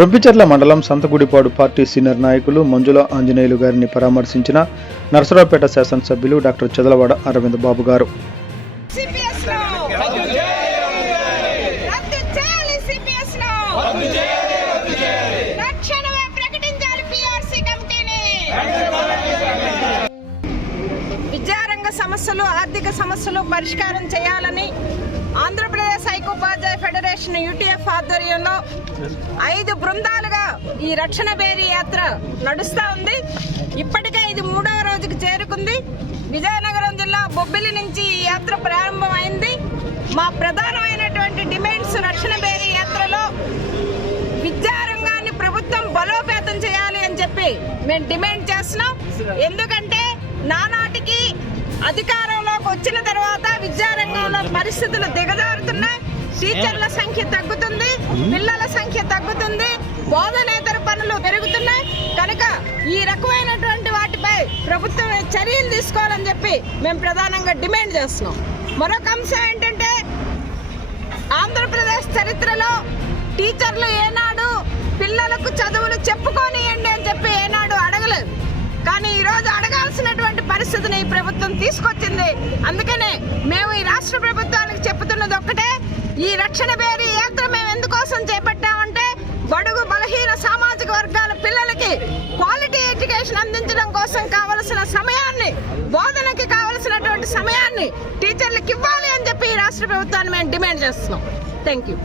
రొంపిచెర్ల మండలం Santhagudipadu party senior నాయకులు మంజుల ఆంజనేయులు గారిని పరామర్శించిన నరసరావుపేట శాసనసభ్యులు డాక్టర్ చదలవాడ అరవింద్ బాబు గారు. విద్యారంగ సమస్యలు, ఆర్థిక సమస్యలు పరిష్కారం చేయాలని ఆంధ్రప్రదేశ్ ఐకోపాధ్యాయ ఫెడరేషన్ యూటీఎఫ్ ఆధ్వర్యంలో 5 బృందాలుగా ఈ రక్షణ బేరీ యాత్ర నడుస్తూ ఉంది. ఇప్పటికే ఇది 3వ రోజుకు చేరుకుంది. విజయనగరం జిల్లా బొబ్బిలి నుంచి ఈ యాత్ర ప్రారంభమైంది. మా ప్రధానమైనటువంటి డిమాండ్స్ రక్షణ బేరీ యాత్రలో విద్యారంగాన్ని ప్రభుత్వం బలోపేతం చేయాలి అని చెప్పి మేము డిమాండ్ చేస్తున్నాం. ఎందుకంటే నానాటికి అధికారంలోకి వచ్చిన తర్వాత విద్యారంగంలో పరిస్థితులు దిగజారుతున్నాయి. టీచర్ల సంఖ్య తగ్గుతుంది, పిల్లల సంఖ్య తగ్గుతుంది, బోధనేతర పనులు పెరుగుతున్నాయి. కనుక ఈ రకమైనటువంటి వాటిపై ప్రభుత్వం చర్యలు తీసుకోవాలని చెప్పి మేము ప్రధానంగా డిమాండ్ చేస్తున్నాం. మరొక అంశం ఏంటంటే, ఆంధ్రప్రదేశ్ చరిత్రలో టీచర్లు ఏనాడు పిల్లలకు చదువులు చెప్పుకోనియండి అని చెప్పి ఏనాడు అడగలేదు. కానీ ఈరోజు అడగాల్సినటువంటి పరిస్థితిని ఈ ప్రభుత్వం తీసుకొచ్చింది. అందుకనే మేము ఈ రాష్ట్ర ప్రభుత్వానికి చెప్తున్నది ఒక్కటే, ఈ రక్షణ బేరీ యాత్ర మేము ఎందుకోసం చేపట్టామంటే బడుగు బలహీన సామాజిక వర్గాల పిల్లలకి క్వాలిటీ ఎడ్యుకేషన్ అందించడం కోసం కావలసిన సమయాన్ని, బోధనకి కావలసినటువంటి సమయాన్ని టీచర్లకు ఇవ్వాలి అని చెప్పి ఈ రాష్ట్ర ప్రభుత్వాన్ని మేము డిమాండ్ చేస్తున్నాం. Thank you.